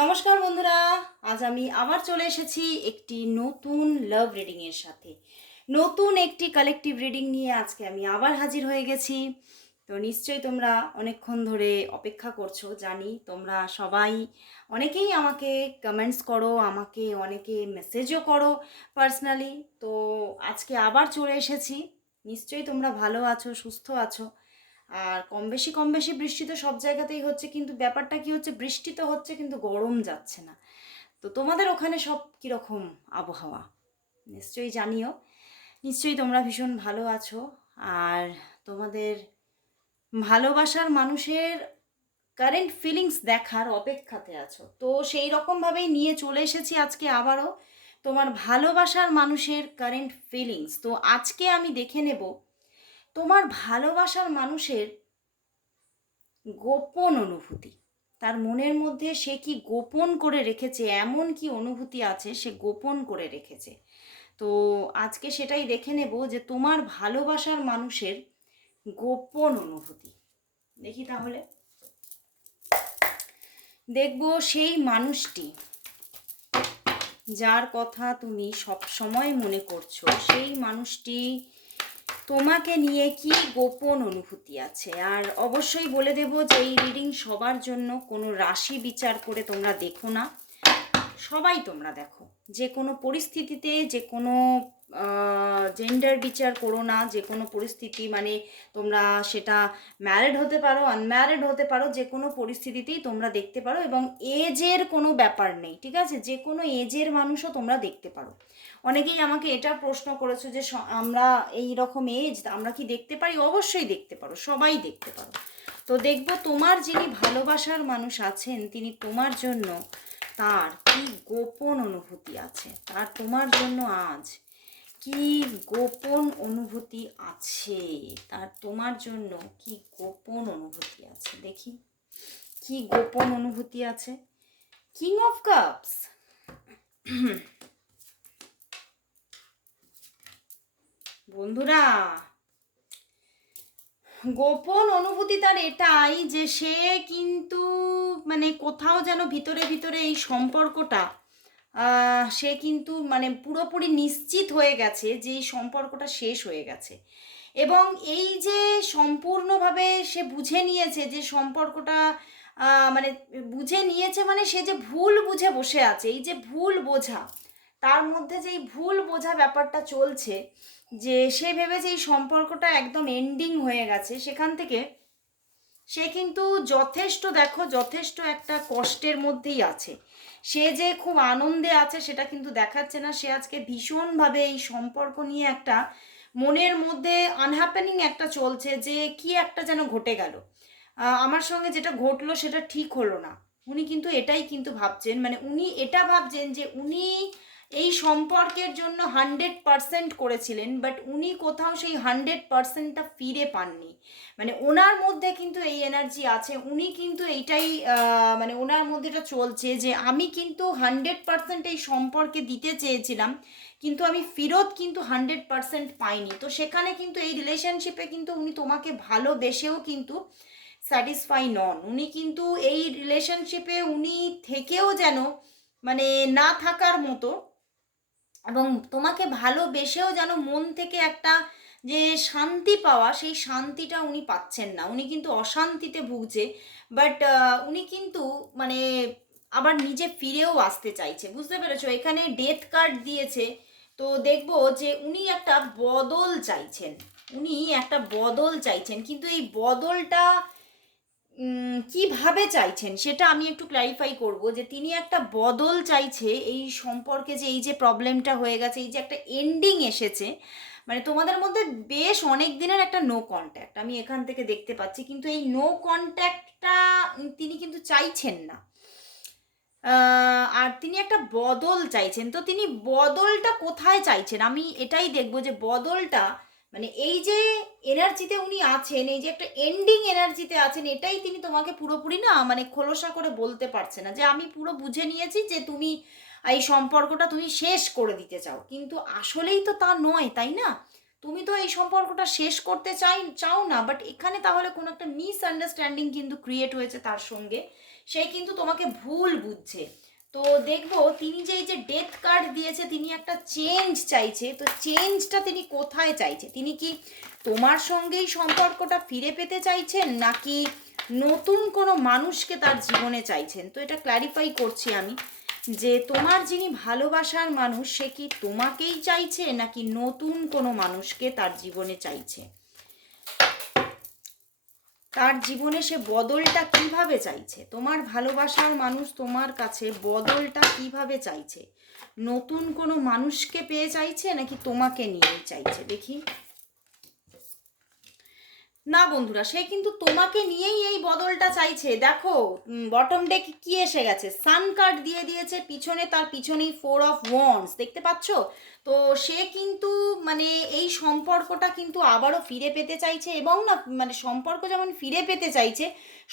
নমস্কার বন্ধুরা, আজ আমি আবার চলে এসেছি একটি নতুন লাভ রিডিংয়ের সাথে। নতুন একটি কালেকটিভ রিডিং নিয়ে আজকে আমি আবার হাজির হয়ে গেছি। তো নিশ্চয়ই তোমরা অনেকক্ষণ ধরে অপেক্ষা করছ, জানি তোমরা সবাই অনেকেই আমাকে কমেন্টস করো, আমাকে অনেকে মেসেজও করো পার্সোনালি তো আজকে আবার চলে এসেছি। নিশ্চয়ই তোমরা ভালো আছো, সুস্থ আছো। আর কম বেশি কম বেশি বৃষ্টি তো সব জায়গাতেই হচ্ছে, কিন্তু ব্যাপারটা কি হচ্ছে, বৃষ্টি তো হচ্ছে, কিন্তু গরম যাচ্ছে না। তো তোমাদের ওখানে সব কীরকম আবহাওয়া? নিশ্চয়ই জানিও। নিশ্চয়ই তোমরা ভীষণ ভালো আছো। আর তোমাদের ভালোবাসার মানুষের কারেন্ট ফিলিংস দেখার অপেক্ষাতে আছো। তো সেই রকমভাবেই নিয়ে চলে এসেছি আজকে আবারও। তোমার ভালোবাসার মানুষের কারেন্ট ফিলিংস তো আজকে আমি দেখে নেব তোমার ভালোবাসার মানুষের গোপন অনুভূতি। তার মনের মধ্যে সে কি গোপন করে রেখেছে, এমন কি অনুভূতি আছে সে গোপন করে রেখেছে। তো আজকে সেটাই দেখে নেব যে তোমার ভালোবাসার মানুষের গোপন অনুভূতি। দেখি তাহলে। দেখব সেই মানুষটি যার কথা তুমি সব সময় মনে করছ, সেই মানুষটি তোমাকে নিয়ে কি গোপন অনুভূতি আছে? আর অবশ্যই বলে দেব যে এই রিডিং সবার জন্য কোনো রাশি বিচার করে তোমরা দেখো না। সবাই তোমরা দেখো। যে কোনো পরিস্থিতিতে, যে কোনো জেন্ডার বিচার করো না, যে কোনো পরিস্থিতি মানে তোমরা সেটা ম্যারিড হতে পারো আনম্যারিড হতে পারো, যে কোনো পরিস্থিতিতেই তোমরা দেখতে পারো এবং এজের কোনো ব্যাপার নেই, ঠিক আছে? যে কোনো এজের মানুষও তোমরা দেখতে পারো। অনেকেই আমাকে এটা প্রশ্ন করেছ যে আমরা এই রকম এজ আমরা কি দেখতে পারি? অবশ্যই দেখতে পারো, সবাই দেখতে পারো। তো দেখব তোমার যিনি ভালোবাসার মানুষ আছেন, তিনি তোমার জন্য তার কি গোপন অনুভূতি আছে? তার তোমার জন্য আজ কি গোপন অনুভূতি আছে? তার তোমার জন্য কি গোপন অনুভূতি আছে? দেখি। কি গোপন অনুভূতি আছে? কিং অফ কাপস বন্ধুরা, গোপন অনুভূতি তার এটাই যে সে কিন্তু মানে কোথাও যেন ভিতরে ভিতরে এই সম্পর্কটা সে কিন্তু মানে পুরোপুরি নিশ্চিত হয়ে গেছে যে এই সম্পর্কটা শেষ হয়ে গেছে। এবং এই যে সম্পূর্ণভাবে সে বুঝে নিয়েছে যে সম্পর্কটা মানে বুঝে নিয়েছে মানে সে যে ভুল বুঝে বসে আছে, এই যে ভুল বোঝা, তার মধ্যে যে এই ভুল বোঝা ব্যাপারটা চলছে যে সে ভেবেছে এই সম্পর্কটা একদম এন্ডিং হয়ে গেছে, সেখান থেকে সে কিন্তু যথেষ্ট, দেখো, যথেষ্ট একটা কষ্টের মধ্যেই আছে। সে যে খুব আনন্দে আছে সেটা কিন্তু দেখাচ্ছে না। সে আজকে ভীষণভাবে এই সম্পর্ক নিয়ে একটা মনের মধ্যে আনহ্যাপেনিং একটা চলছে যে কি একটা যেন ঘটে গেল। আমার সঙ্গে যেটা ঘটলো সেটা ঠিক হলো না। উনি কিন্তু এটাই কিন্তু ভাবছেন মানে উনি এটা ভাবছেন যে উনি এই সম্পর্কের জন্য হান্ড্রেড পারসেন্ট করেছিলেন, বাট উনি কোথাও সেই হান্ড্রেড পারসেন্টটা ফিরে পাননি। মানে ওনার মধ্যে কিন্তু এই এনার্জি আছে, উনি কিন্তু এইটাই মানে ওনার মধ্যে এটা চলছে যে আমি কিন্তু হান্ড্রেড পারসেন্ট এই সম্পর্কে দিতে চেয়েছিলাম, কিন্তু আমি ফেরত কিন্তু হান্ড্রেড পারসেন্ট পাইনি। তো সেখানে কিন্তু এই রিলেশনশিপে কিন্তু উনি তোমাকে ভালোবেসেও কিন্তু স্যাটিসফাই নন। উনি কিন্তু এই রিলেশনশিপে উনি থেকেও যেন মানে না থাকার মতো এবং তোমাকে ভালোবেসেও যেন মন থেকে একটা যে শান্তি পাওয়া, সেই শান্তিটা উনি পাচ্ছেন না। উনি কিন্তু অশান্তিতে ভুগছে বাট উনি কিন্তু মানে আবার নিজে ফিরেও আসতে চাইছে। বুঝতে পেরেছ? এখানে ডেথ কার্ড দিয়েছে। তো দেখব যে উনি একটা বদল চাইছেন। উনি একটা বদল চাইছেন। কিন্তু এই বদলটা কীভাবে চাইছেন? সেটা আমি একটু ক্ল্যারিফাই করব যে তিনি একটা বদল চাইছে এই সম্পর্কে যে এই যে প্রবলেমটা হয়ে গেছে, এই যে একটা এন্ডিং এসেছে মানে তোমাদের মধ্যে বেশ অনেক দিনের একটা নো কন্ট্যাক্ট আমি এখান থেকে দেখতে পাচ্ছি, কিন্তু এই নো কন্ট্যাক্টটা তিনি কিন্তু চাইছেন না। আর তিনি একটা বদল চাইছেন। তো তিনি বদলটা কোথায় চাইছেন? আমি এটাই দেখব যে বদলটা মানে এই যে এনার্জিতে উনি আছেন, এই যে একটা এন্ডিং এনার্জিতে আছেন, এটাই তিনি তোমাকে পুরোপুরি না মানে খোলসা করে বলতে পারছে না যে আমি পুরো বুঝে নিয়েছি যে তুমি এই সম্পর্কটা তুমি শেষ করে দিতে চাও। কিন্তু আসলেই তো তা নয়, তাই না? তুমি তো এই সম্পর্কটা শেষ করতে চাই, চাও না বাট এখানে তাহলে কোনো একটা মিসআন্ডারস্ট্যান্ডিং কিন্তু ক্রিয়েট হয়েছে তার সঙ্গে। সে কিন্তু তোমাকে ভুল বুঝছে। তো দেখব তিনি যে এই যে ডেথ কার্ড দিয়েছে, তিনি একটা চেঞ্জ চাইছে। তো চেঞ্জটা তিনি কোথায় চাইছে? তিনি কি তোমার সঙ্গেই সম্পর্কটা ফিরে পেতে চাইছেন, নাকি নতুন কোনো মানুষকে তার জীবনে চাইছেন? তো এটা ক্ল্যারিফাই করছি আমি যে তোমার যিনি ভালোবাসার মানুষ, সে কি তোমাকেই চাইছে, নাকি নতুন কোনো মানুষকে তার জীবনে চাইছে? তার জীবনে সে বদলটা কীভাবে চাইছে? তোমার ভালোবাসার মানুষ তোমার কাছে বদলটা কীভাবে চাইছে? নতুন কোনো মানুষকে পেয়ে চাইছে নাকি তোমাকে নিয়ে চাইছে? দেখি। না বন্ধুরা, সে কিন্তু তোমাকে নিয়েই এই বদলটা চাইছে। দেখো বটম ডেক কি এসে গেছে? সান কার্ড দিয়ে দিয়েছে, পিছনে তার পিছনেই ফোর অফ ওয়ান্স দেখতে পাচ্ছ? তো সে কিন্তু মানে এই সম্পর্কটা কিন্তু আবারও ফিরে পেতে চাইছে এবং না মানে সম্পর্ক যেমন ফিরে পেতে চাইছে,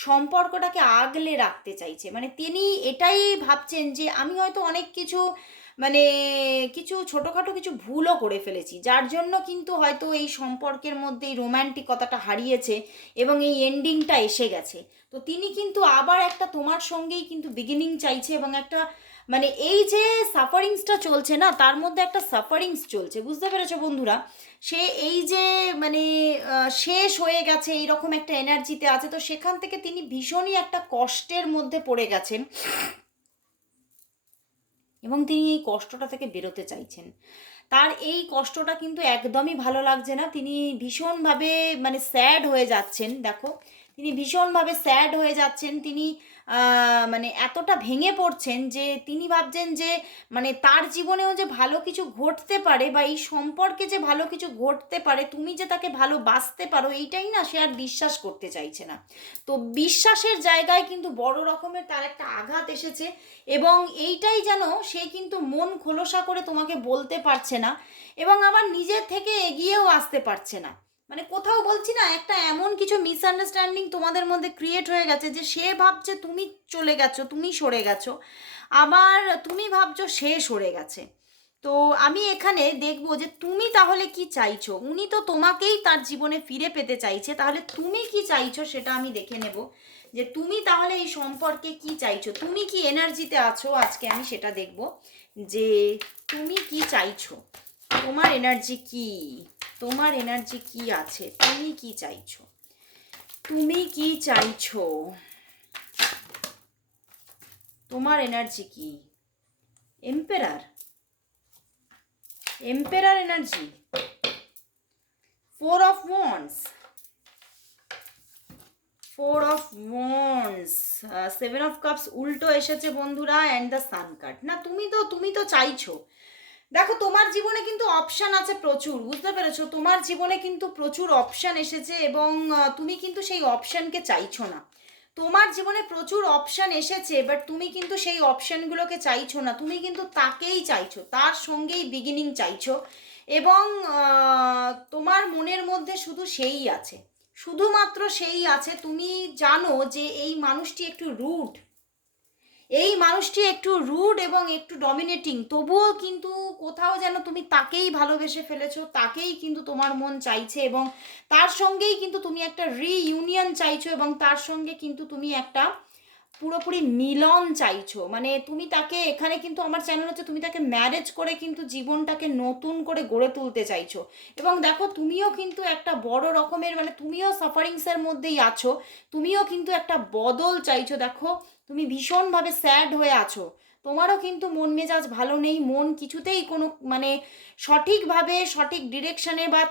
সম্পর্কটাকে আগলে রাখতে চাইছে। মানে তিনি এটাই ভাবছেন যে আমি হয়তো অনেক কিছু মানে কিছু ছোটোখাটো কিছু ভুলও করে ফেলেছি। যার জন্য কিন্তু হয়তো এই সম্পর্কের মধ্যে এই রোম্যান্টিকতাটা হারিয়েছে এবং এই এন্ডিংটা এসে গেছে। তো তিনি কিন্তু আবার একটা তোমার সঙ্গেই কিন্তু বিগিনিং চাইছে এবং একটা মানে এই যে সাফারিংসটা চলছে না, তার মধ্যে একটা সাফারিংস চলছে। বুঝতে পেরেছ বন্ধুরা? সে এই যে মানে শেষ হয়ে গেছে, এইরকম একটা এনার্জিতে আছে। তো সেখান থেকে তিনি ভীষণই একটা কষ্টের মধ্যে পড়ে গেছেন। এবং তিনি এই কষ্টটা থেকে বেরোতে চাইছেন। তার এই কষ্টটা কিন্তু একদমই ভালো লাগছে না। তিনি ভীষণভাবে মানে স্যাড হয়ে যাচ্ছেন, দেখো। তিনি ভীষণভাবে স্যাড হয়ে যাচ্ছেন। তিনি মানে এতটা ভেঙে পড়ছেন যে তিনি ভাবছেন যে মানে তার জীবনেও যে ভালো কিছু ঘটতে পারে বা এই সম্পর্কে যে ভালো কিছু ঘটতে পারে, তুমি যে তাকে ভালোবাসতে পারো, এইটাই না সে আর বিশ্বাস করতে চাইছে না। তো বিশ্বাসের জায়গায় কিন্তু বড় রকমের তার একটা আঘাত এসেছে এবং এইটাই যেন সে কিন্তু মন খোলসা করে তোমাকে বলতে পারছে না এবং আবার নিজের থেকে এগিয়েও আসতে পারছে না। মানে কোথাও বলছি না, একটা এমন কিছু মিসআন্ডারস্ট্যান্ডিং তোমাদের মধ্যে ক্রিয়েট হয়ে গেছে যে সে ভাবছে তুমি চলে গেছো, তুমি সরে গেছো। আবার তুমি ভাবছ সে সরে গেছে। তো আমি এখানে দেখব যে তুমি তাহলে কি চাইছো? উনি তো তোমাকেই তার জীবনে ফিরে পেতে চাইছে, তাহলে তুমি কি চাইছো সেটা আমি দেখে নেব। যে তুমি তাহলে এই সম্পর্কে কি চাইছো? তুমি কি এনার্জিতে আছো? আজকে আমি সেটা দেখব। যে তুমি কি চাইছো? তোমার এনার্জি কি? তোমার এনার্জি কি আছে? তুমি কি চাইছো? তুমি কি চাইছো? তোমার এনার্জি কি? Emperor emperor energy four of wands four of wands seven of cups উল্টো এসেছে বন্ধুরা অ্যান্ড দ্য সান কার্ড না, তুমি তো তুমি তো চাইছো। দেখো, তোমার জীবনে কিন্তু অপশান আছে প্রচুর, বুঝতে পেরেছ? তোমার জীবনে কিন্তু প্রচুর অপশান এসেছে এবং তুমি কিন্তু সেই অপশানকে চাইছো না। তোমার জীবনে প্রচুর অপশান এসেছে বাট তুমি কিন্তু সেই অপশানগুলোকে চাইছো না। তুমি কিন্তু তাকেই চাইছো, তার সঙ্গেই বিগিনিং চাইছো এবং তোমার মনের মধ্যে শুধু সেই আছে। শুধুমাত্র সেই আছে, তুমি জানো যে এই মানুষটি একটু রুড এই মানুষটি একটু রুড এবং একটু ডমিনেটিং তবুও কিন্তু কোথাও যেন তুমি তাকেই ভালোবেসে ফেলেছো, তাকেই কিন্তু তোমার মন চাইছে এবং তার সঙ্গেই কিন্তু তুমি একটা রিইউনিয়ন চাইছো এবং তার সঙ্গে কিন্তু তুমি একটা পুরোপুরি মিলন চাইছো। মানে তুমি তাকে এখানে কিন্তু আমার চ্যানেল হচ্ছে, তুমি তাকে ম্যারেজ করে কিন্তু জীবনটাকে নতুন করে গড়ে তুলতে চাইছো। এবং দেখো, তুমিও কিন্তু একটা বড় রকমের মানে তুমিও সাফারিংসের মধ্যেই আছো, তুমিও কিন্তু একটা বদল চাইছো। দেখো, তুমি ভীষণভাবে স্যাড হয়ে আছো। তোমারও কিন্তু মন মেজাজ ভালো নেই, মন কিছুতেই কোনো মানে সঠিকভাবে, সঠিক ডিরেকশানে বা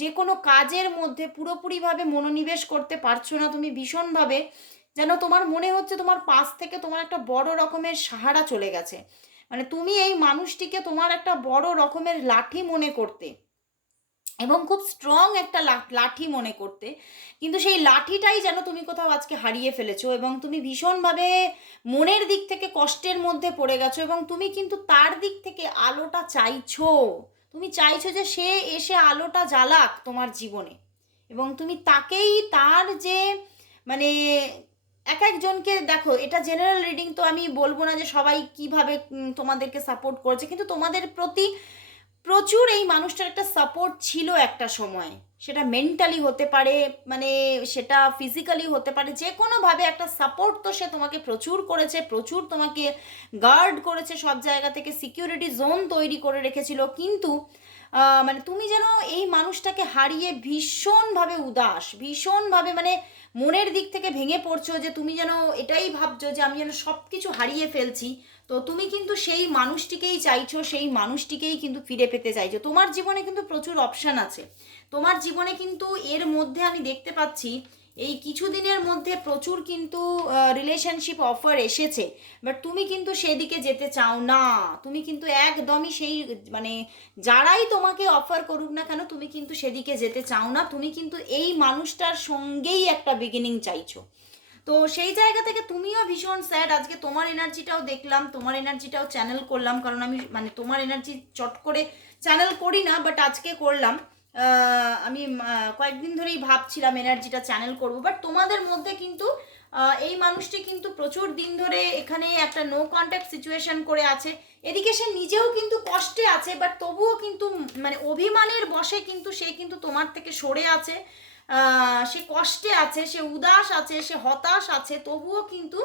যে কোনো কাজের মধ্যে পুরোপুরিভাবে মনোনিবেশ করতে পারছ না তুমি ভীষণভাবে। যেন তোমার মনে হচ্ছে তোমার পাশ থেকে তোমার একটা বড় রকমের সাহারা চলে গেছে। মানে তুমি এই মানুষটিকে তোমার একটা বড় রকমের লাঠি মনে করতে এবং খুব স্ট্রং একটা লাঠি মনে করতে, কিন্তু সেই লাঠিটাই যেন তুমি কোথাও আজকে হারিয়ে ফেলেছো এবং তুমি ভীষণভাবে মনের দিক থেকে কষ্টের মধ্যে পড়ে গেছো এবং তুমি কিন্তু তার দিক থেকে আলোটা চাইছো। তুমি চাইছো যে সে এসে আলোটা জ্বালাক তোমার জীবনে এবং তুমি তাকেই তার যে মানে এক একজনকে দেখো, এটা জেনারেল রিডিং তো আমি বলব না যে সবাই কীভাবে তোমাদেরকে সাপোর্ট করেছে, কিন্তু তোমাদের প্রতি প্রচুর এই মানুষটার একটা সাপোর্ট ছিল একটা সময়। সেটা মেন্টালি হতে পারে মানে সেটা ফিজিক্যালি হতে পারে, যে কোনোভাবে একটা সাপোর্ট তো সে তোমাকে প্রচুর করেছে, প্রচুর তোমাকে গার্ড করেছে, সব জায়গা থেকে সিকিউরিটি জোন তৈরি করে রেখেছিল। কিন্তু মানে তুমি যেন এই মানুষটাকে হারিয়ে ভীষণভাবে উদাস, ভীষণভাবে মানে মনের দিক থেকে ভেঙে পড়ছো যে তুমি যেন এটাই ভাবছ যে আমি যেন সব কিছু হারিয়ে ফেলছি। তো তুমি কিন্তু সেই মানুষটিকেই চাইছো, সেই মানুষটিকেই কিন্তু ফিরে পেতে চাইছো। তোমার জীবনে কিন্তু প্রচুর অপশান আছে। তোমার জীবনে কিন্তু এর মধ্যে আমি দেখতে পাচ্ছি এই কিছুদিনের মধ্যে প্রচুর কিন্তু রিলেশনশিপ অফার এসেছে। বাট তুমি কিন্তু সেদিকে যেতে চাও না। তুমি কিন্তু একদমই সেই মানে যারাই তোমাকে অফার করুক না কেন, তুমি কিন্তু সেদিকে যেতে চাও না। তুমি কিন্তু এই মানুষটার সঙ্গেই একটা বিগিনিং চাইছো। তো সেই জায়গা থেকে তুমিও ভীষণ স্যাড আজকে তোমার এনার্জিটাও দেখলাম, তোমার এনার্জিটাও চ্যানেল করলাম। কারণ আমি মানে তোমার এনার্জি চট করে চ্যানেল করি না বাট আজকে করলাম। আমি কয়েকদিন ধরেই ভাবছিলাম এনার্জিটা চ্যানেল করব বাট তোমাদের মধ্যে কিন্তু এই মানুষটি কিন্তু প্রচুর দিন ধরে এখানে একটা নো কন্ট্যাক্ট সিচুয়েশন করে আছে। এদিকে সে নিজেও কিন্তু কষ্টে আছে বাট তবুও কিন্তু মানে অভিমানের বসে কিন্তু সে কিন্তু তোমার থেকে সরে আছে। সে কষ্টে আছে, সে উদাস আছে, সে হতাশ আছে, তবুও কিন্তু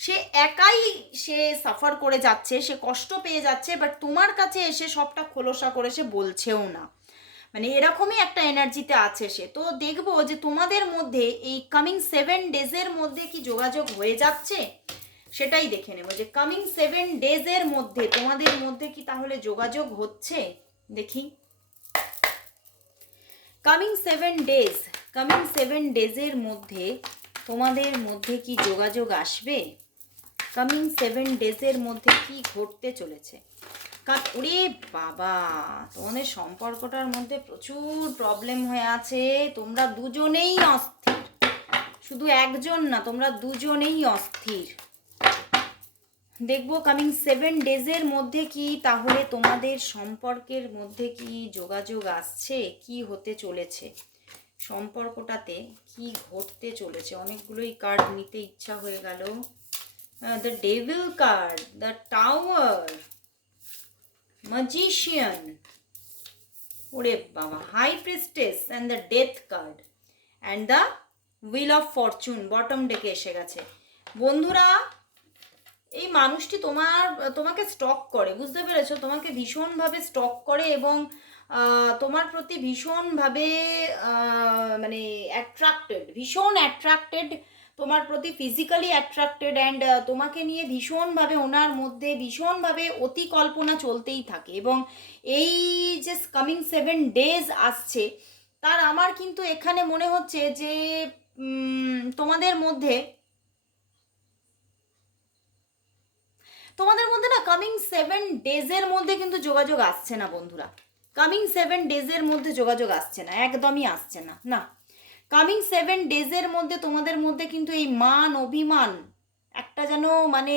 সে একাই সে সাফার করে যাচ্ছে, সে কষ্ট পেয়ে যাচ্ছে বাট তোমার কাছে এসে সবটা খোলসা করে সে বলছেও না। মানে এরকমই একটা এনার্জিতে আছে সে। তো দেখব যে তোমাদের মধ্যে এই কামিং সেভেন ডেজের মধ্যে কি যোগাযোগ হয়ে যাচ্ছে? সেটাই দেখে নেব যে কামিং সেভেন ডেজের মধ্যে তোমাদের মধ্যে কি তাহলে যোগাযোগ হচ্ছে? দেখি। Coming seven days coming seven ডেজের মধ্যে তোমাদের মধ্যে কি যোগাযোগ আসবে? কামিং সেভেন ডেজের মধ্যে কি ঘটতে চলেছে? কারণ ওরে বাবা, তোমাদের সম্পর্কটার মধ্যে প্রচুর প্রবলেম হয়ে আছে। তোমরা দুজনেই অস্থির। শুধু একজন না, তোমরা দুজনেই অস্থির। দেখব কামিং সেভেন ডেজের মধ্যে কি, তাহলে তোমাদের সম্পর্কের মধ্যে কি যোগাযোগ আসছে, কি হতে চলেছে? সম্পর্কটাতে কি ঘটতে চলেছে? অনেকগুলোই কার্ড নিতে ইচ্ছা হয়ে গেল। The devil card the tower magician. ওরে বাবা high priestess and the death card and the wheel of fortune bottom ডেকে এসে গেছে। বন্ধুরা, এই মানুষটি তোমার, তোমাকে স্টক করে, বুঝতে পেরেছ? তোমাকে ভীষণভাবে স্টক করে এবং তোমার প্রতি ভীষণভাবে মানে অ্যাট্রাক্টেড ভীষণ অ্যাট্রাক্টেড তোমার প্রতি ফিজিক্যালি অ্যাট্রাক্টেড অ্যান্ড তোমাকে নিয়ে ভীষণভাবে ওনার মধ্যে ভীষণভাবে অতি কল্পনা চলতেই থাকে এবং এই যে কামিং সেভেন ডেজ আসছে, তার আমার কিন্তু এখানে মনে হচ্ছে যে তোমাদের মধ্যে তোমাদের মধ্যে না কামিং সেভেন ডেজের মধ্যে কিন্তু যোগাযোগ আসছে না বন্ধুরা। কামিং সেভেন ডেজের মধ্যে যোগাযোগ আসছে না, একদমই আসছে না না। কামিং সেভেন ডেজের মধ্যে তোমাদের মধ্যে কিন্তু এই মান অভিমান, একটা যেন মানে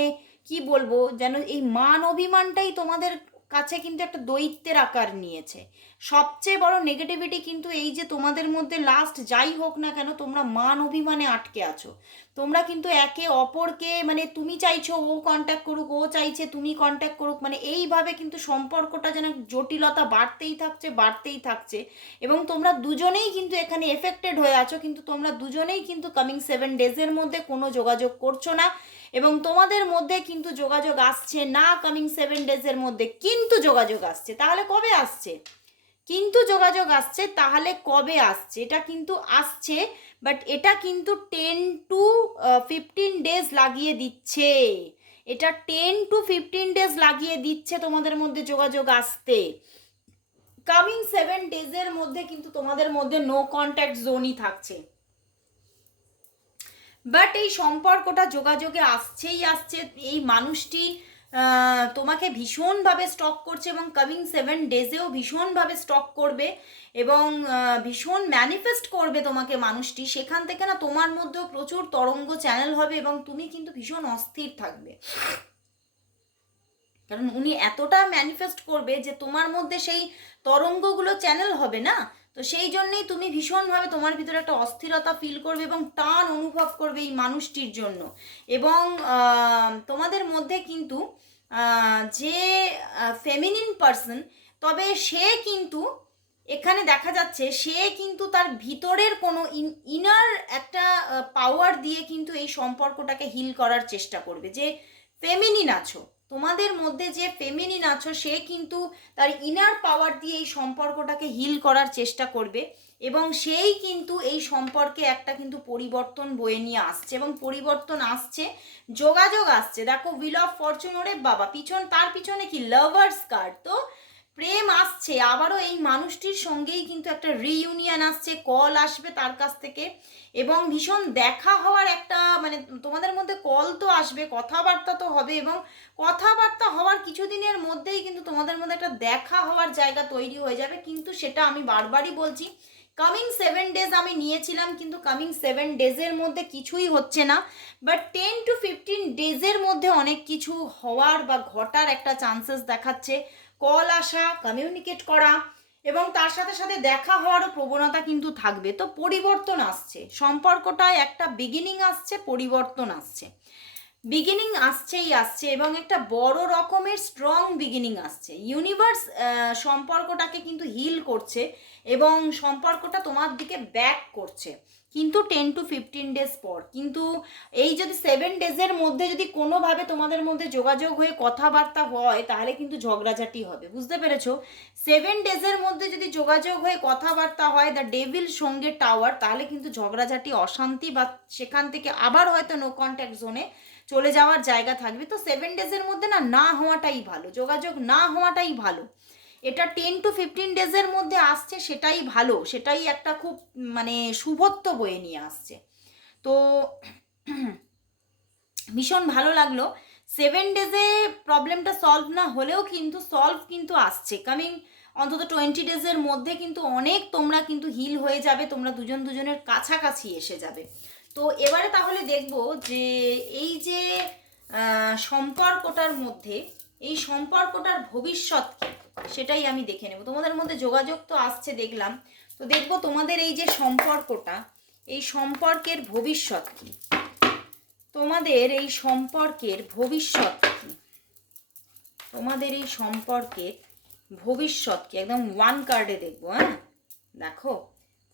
কি বলব, যেন এই মান অভিমানটাই তোমাদের কাছে কিন্তু একটা দৈত্যের আকার নিয়েছে। সবচেয়ে বড় নেগেটিভিটি কিন্তু এই যে তোমাদের মধ্যে লাস্ট যাই হোক না কেন তোমরা মান অভিমানে আটকে আছো। তোমরা কিন্তু একে অপরকে মানে তুমি চাইছো ও কন্ট্যাক্ট করুক, ও চাইছে তুমি কন্ট্যাক্ট করুক মানে এইভাবে কিন্তু সম্পর্কটা যেন জটিলতা বাড়তেই থাকছে বাড়তেই থাকছে। এবং তোমরা দুজনেই কিন্তু এখানে এফেক্টেড হয়ে আছো, কিন্তু তোমরা দুজনেই কিন্তু কামিং সেভেন ডেজের মধ্যে কোনো যোগাযোগ করছ না। এবং তোমাদের মধ্যে কিন্তু যোগাযোগ আসছে না কামিং সেভেন ডেজের মধ্যে, কিন্তু যোগাযোগ আসছে। তাহলে কবে আসছে? কিন্তু যোগাযোগ আসছে, তাহলে কবে আসছে? এটা কিন্তু আসছে বাট এটা কিন্তু টেন টু ফিফটিন ডেজ লাগিয়ে দিচ্ছে। এটা টেন টু ফিফটিন ডেজ লাগিয়ে দিচ্ছে তোমাদের মধ্যে যোগাযোগ আসতে। কামিং সেভেন ডেজের মধ্যে কিন্তু তোমাদের মধ্যে নো কন্ট্যাক্ট জোনই থাকছে। বাট এই সম্পর্কটা যোগাযোগে আসছেই আসছে, এই মানুষটি তোমাকে ভীষণভাবে স্টক করছে এবং কামিং সেভেন ডেজেও ভীষণভাবে স্টক করবে এবং ভীষণ ম্যানিফেস্ট করবে তোমাকে মানুষটি। সেখান থেকে না তোমার মধ্যেও প্রচুর তরঙ্গ চ্যানেল হবে এবং তুমি কিন্তু ভীষণ অস্থির থাকবে। কারণ উনি এতটা ম্যানিফেস্ট করবে যে তোমার মধ্যে সেই তরঙ্গগুলো চ্যানেল হবে না। তো সেই জন্যেই তুমি ভীষণভাবে তোমার ভিতরে একটা অস্থিরতা ফিল করবে এবং টান অনুভব করবে এই মানুষটির জন্য। এবং তোমাদের মধ্যে কিন্তু যে ফেমিনিন পার্সন তবে সে কিন্তু এখানে দেখা যাচ্ছে সে কিন্তু তার ভিতরের কোনো ইনার একটা পাওয়ার দিয়ে কিন্তু এই সম্পর্কটাকে হিল করার চেষ্টা করবে যে ফেমিনিন আছো। তোমাদের মধ্যে যে ফেমিনিন আছো, সে কিন্তু তার ইনার পাওয়ার দিয়ে এই সম্পর্কটাকে হিল করার চেষ্টা করবে এবং সেই কিন্তু এই সম্পর্কে একটা কিন্তু পরিবর্তন বয়ে নিয়ে আসছে এবং পরিবর্তন আসছে, যোগাযোগ আসছে। দেখো উইল অফ ফরচুন ওরে বাবা, পিছন, তার পিছনে কি? লাভার্স কার্ড তো প্রেম আসছে, আবারও এই মানুষটির সঙ্গেই কিন্তু একটা রিইউনিয়ন আসছে কল আসবে তার কাছ থেকে এবং ভীষণ দেখা হওয়ার একটা মানে তোমাদের মধ্যে কল তো আসবে, কথাবার্তা তো হবে এবং কথাবার্তা হওয়ার কিছুদিনের মধ্যেই কিন্তু তোমাদের মধ্যে একটা দেখা হওয়ার জায়গা তৈরি হয়ে যাবে। কিন্তু সেটা আমি বারবারই বলছি কামিং সেভেন ডেজ আমি নিয়েছিলাম কিন্তু কামিং সেভেন ডেজের মধ্যে কিছুই হচ্ছে না। বাট টেন টু ফিফটিন ডেজের মধ্যে অনেক কিছু হওয়ার বা ঘটার একটা চান্সেস দেখাচ্ছে। কল আসা কমিউনিকেট করা এবং তার সাথে সাথে দেখা হওয়ারও প্রবণতা কিন্তু থাকবে। তো পরিবর্তন আসছে। সম্পর্কটায় একটা বিগিনিং আসছে, পরিবর্তন আসছে। বিগিনিং আসছেই আসছে এবং একটা বড় রকমের স্ট্রং বিগিনিং আসছে। ইউনিভার্স সম্পর্কটাকে কিন্তু হিল করছে এবং সম্পর্কটা তোমার দিকে ব্যাক করছে। কিন্তু টেন টু ফিফটিন ডেজ পর। কিন্তু এই যদি সেভেন ডেজের মধ্যে যদি কোনোভাবে তোমাদের মধ্যে যোগাযোগ হয়ে কথাবার্তা হয়, তাহলে কিন্তু ঝগড়াঝাটি হবে। বুঝতে পেরেছ? সেভেন ডেজের মধ্যে যদি যোগাযোগ হয়ে কথাবার্তা হয় দ্য ডেভিল সঙ্গে টাওয়ার তাহলে কিন্তু ঝগড়াঝাটি, অশান্তি বা সেখান থেকে আবার হয়তো নো কন্ট্যাক্ট জোনে চলে যাওয়ার জায়গা থাকবে। তো সেভেন ডেজের মধ্যে না না হওয়াটাই ভালো। যোগাযোগ না হওয়াটাই ভালো। এটা টেন টু ফিফটিন ডেজের মধ্যে আসছে, সেটাই ভালো। সেটাই একটা খুব মানে শুভত্ব বয়ে নিয়ে আসছে। তো, ভীষণ ভালো লাগল। সেভেন ডেজে প্রবলেমটা সলভ না হলেও কিন্তু সলভ কিন্তু আসছে। কামিং অন্তত টোয়েন্টি ডেজের মধ্যে কিন্তু অনেক তোমরা কিন্তু হিল হয়ে যাবে, তোমরা দুজন দুজনের কাছাকাছি এসে যাবে। তো এবারে তাহলে দেখব যে, এই যে সম্পর্কটার মধ্যে, এই সম্পর্কটার ভবিষ্যৎ কী? সেটাই আমি দেখে নেব। তোমাদের মধ্যে যোগাযোগ তো আসছে, দেখলাম। তো দেখব তোমাদের এই যে সম্পর্কটা, এই সম্পর্কের ভবিষ্যৎ কী? তোমাদের এই সম্পর্কের ভবিষ্যৎ কী? তোমাদের এই সম্পর্কের ভবিষ্যৎ কি? একদম ওয়ান কার্ডে দেখব হ্যাঁ? দেখো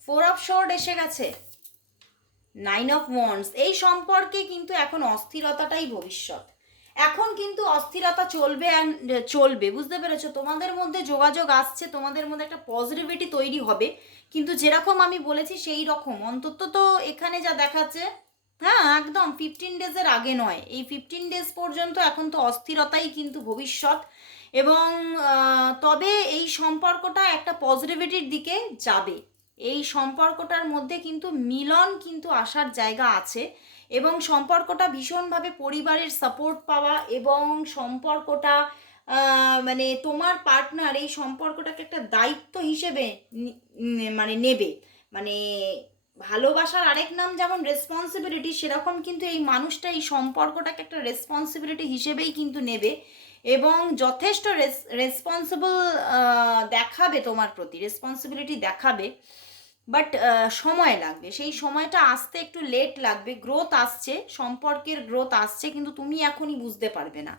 ফোর অফ শর্ট এসে গেছে নাইন অফ ওয়ান্স এই সম্পর্কে কিন্তু এখন অস্থিরতাটাই ভবিষ্যৎ। এখন কিন্তু অস্থিরতা চলবে অ্যান্ড চলবে, বুঝতে পেরেছ? তোমাদের মধ্যে যোগাযোগ আসছে, তোমাদের মধ্যে একটা পজিটিভিটি তৈরি হবে। কিন্তু যেরকম আমি বলেছি, সেই রকম। অন্তত তো এখানে যা দেখাচ্ছে হ্যাঁ একদম ফিফটিন ডেজের আগে নয়। এই ফিফটিন ডেজ পর্যন্ত এখন তো অস্থিরতাই কিন্তু ভবিষ্যৎ। এবং তবে এই সম্পর্কটা একটা পজিটিভিটির দিকে যাবে। এই সম্পর্কটার মধ্যে কিন্তু মিলন কিন্তু আসার জায়গা আছে এবং সম্পর্কটা ভীষণভাবে পরিবারের সাপোর্ট পাওয়া এবং সম্পর্কটা মানে তোমার পার্টনার এই সম্পর্কটাকে একটা দায়িত্ব হিসেবে মানে নেবে। মানে ভালোবাসার আরেক নাম যেমন রেসপন্সিবিলিটি সেরকম কিন্তু এই মানুষটা এই সম্পর্কটাকে একটা রেসপন্সিবিলিটি হিসেবেই কিন্তু নেবে এবং যথেষ্ট রেস রেসপন্সিবল দেখাবে তোমার প্রতি রেসপন্সিবিলিটি দেখাবে। বাট সময় লাগবে। সেই সময়টা আসতে একটু লেট লাগবে। গ্রোথ আসছে, সম্পর্কের গ্রোথ আসছে, কিন্তু তুমি এখনই বুঝতে পারবে না।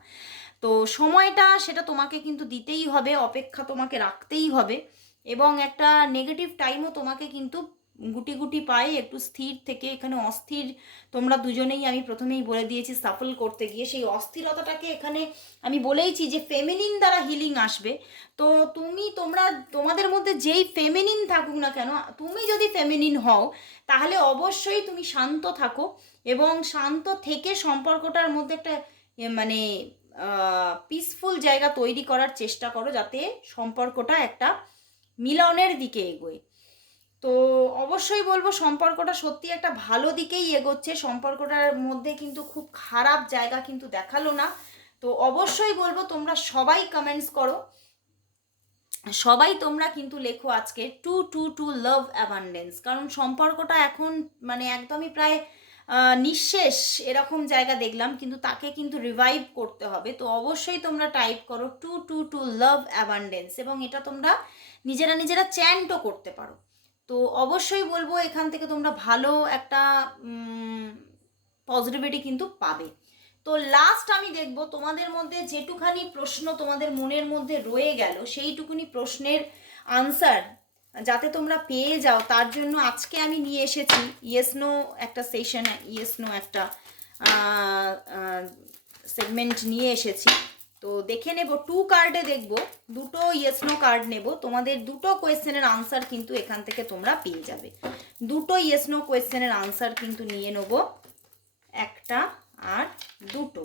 তো সময়টা সেটা তোমাকে কিন্তু দিতেই হবে, অপেক্ষা তোমাকে রাখতেই হবে। এবং একটা নেগেটিভ টাইমও তোমাকে কিন্তু গুটি গুটি পায়ে একটু স্থির থেকে, এখানে অস্থির, তোমরা দুজনেই আমি প্রথমেই বলে দিয়েছি সাফল করতে গিয়ে, সেই অস্থিরতাটাকে এখানে আমি বলেইছি যে ফেমিনিন দ্বারা হিলিং আসবে। তো তুমি, তোমরা, তোমাদের মধ্যে যেই ফেমিনিন থাকুক না কেন, তুমি যদি ফেমিনিন হও, তাহলে অবশ্যই তুমি শান্ত থাকো এবং শান্ত থেকে সম্পর্কটার মধ্যে একটা মানে পিসফুল জায়গা তৈরি করার চেষ্টা করো যাতে সম্পর্কটা একটা মিলনের দিকে এগোয়। তো অবশ্যই বলব সম্পর্কটা সত্যি একটা ভালো দিকেই এগোচ্ছে। সম্পর্কটার মধ্যে কিন্তু খুব খারাপ জায়গা কিন্তু দেখাল না। তো অবশ্যই বলব তোমরা সবাই কমেন্টস করো। সবাই তোমরা কিন্তু লেখো আজকে two two two love abundance কারণ সম্পর্কটা এখন মানে একদমই প্রায় নিঃশেষ এরকম জায়গা দেখলাম। কিন্তু তাকে কিন্তু রিভাইভ করতে হবে। তো অবশ্যই তোমরা টাইপ করো two two two love abundance এবং এটা তোমরা নিজেরা নিজেরা চ্যান্টও করতে পারো। তো অবশ্যই বলব এখান থেকে তোমরা ভালো একটা পজিটিভিটি কিন্তু পাবে। তো লাস্ট আমি দেখব তোমাদের মধ্যে যেটুখানি প্রশ্ন তোমাদের মনের মধ্যে রয়ে গেল, সেইটুকুনি প্রশ্নের আনসার যাতে তোমরা পেয়ে যাও, তার জন্য আজকে আমি নিয়ে এসেছি ইয়েস নো একটা সেশন ইয়েস নো একটা সেগমেন্ট নিয়ে এসেছি। তো দেখে নেব টু কার্ডে দেখব, দুটো ইয়েস নো কার্ড নেব, তোমাদের দুটো কোয়েশ্চেনের আনসার কিন্তু এখান থেকে তোমরা পেয়ে যাবে। দুটো ইয়েস নো কোয়েশ্চেনের আনসার কিন্তু নিয়ে নেব, একটা আর দুটো।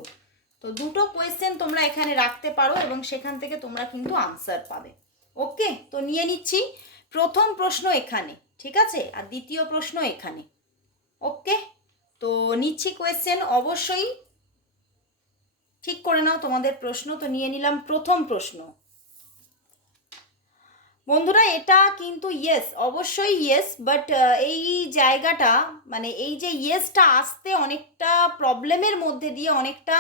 তো দুটো কোয়েশ্চেন তোমরা এখানে রাখতে পারো এবং সেখান থেকে তোমরা কিন্তু আনসার পাবে। ওকে তো নিয়ে নিচ্ছি। প্রথম প্রশ্ন এখানে, ঠিক আছে? আর দ্বিতীয় প্রশ্ন এখানে। ওকে তো নিচ্ছি কোয়েশ্চেন অবশ্যই ঠিক করে নাও, তোমাদের প্রশ্ন তো নিয়ে নিলাম। প্রথম প্রশ্ন। বন্ধুরা, এটা কিন্তু ইয়েস অবশ্যই ইয়েস বাট এই জায়গাটা মানে এই যে ইয়েসটা আসতে অনেকটা প্রবলেমের মধ্যে দিয়ে অনেকটা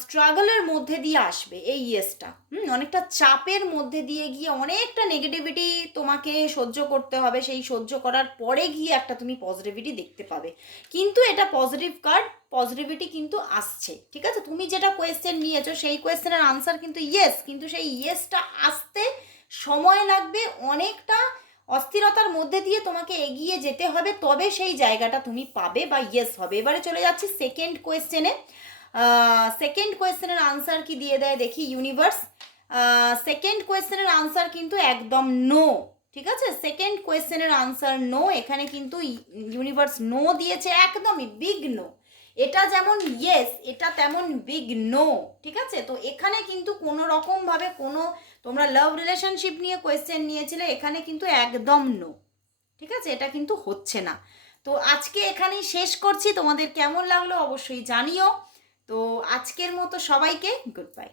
স্ট্রাগলের মধ্যে দিয়ে আসবে এই ইয়েসটা হুম, অনেকটা চাপের মধ্যে দিয়ে গিয়ে অনেকটা নেগেটিভিটি তোমাকে সহ্য করতে হবে। সেই সহ্য করার পরে গিয়ে একটা তুমি পজিটিভিটি দেখতে পাবে। কিন্তু এটা পজিটিভ কার্ড পজিটিভিটি কিন্তু আসছে, ঠিক আছে? তুমি যেটা কোয়েশ্চেন নিয়েছো, সেই কোয়েশ্চেনের আনসার কিন্তু ইয়েস কিন্তু সেই ইয়েসটা আসতে সময় লাগবে, অনেকটা অস্থিরতার মধ্যে দিয়ে তোমাকে এগিয়ে যেতে হবে, তবে সেই জায়গাটা তুমি পাবে বা ইয়েস হবে। এবারে চলে যাচ্ছি সেকেন্ড কোয়েশ্চেনে সেকেন্ড কোয়েশ্চেনের আনসার কি দিয়ে দেয় দেখি ইউনিভার্স সেকেন্ড কোয়েশ্চেনের আনসার কিন্তু একদম নো ঠিক আছে? সেকেন্ড কোয়েশ্চেনের আনসার নো এখানে কিন্তু ইউনিভার্স নো দিয়েছে একদমই বিগ নো এটা যেমন ইয়েস এটা তেমন বিগ নো ঠিক আছে? তো এখানে কিন্তু কোনো রকমভাবে কোনো, তোমরা লাভ রিলেশনশিপ নিয়ে কোয়েশ্চেন নিয়েছিলে, এখানে কিন্তু একদম নো ঠিক আছে? এটা কিন্তু হচ্ছে না। তো আজকে এখানেই শেষ করছি। তোমাদের কেমন লাগল অবশ্যই জানিও। তো আজকের মতো সবাইকে গুড বাই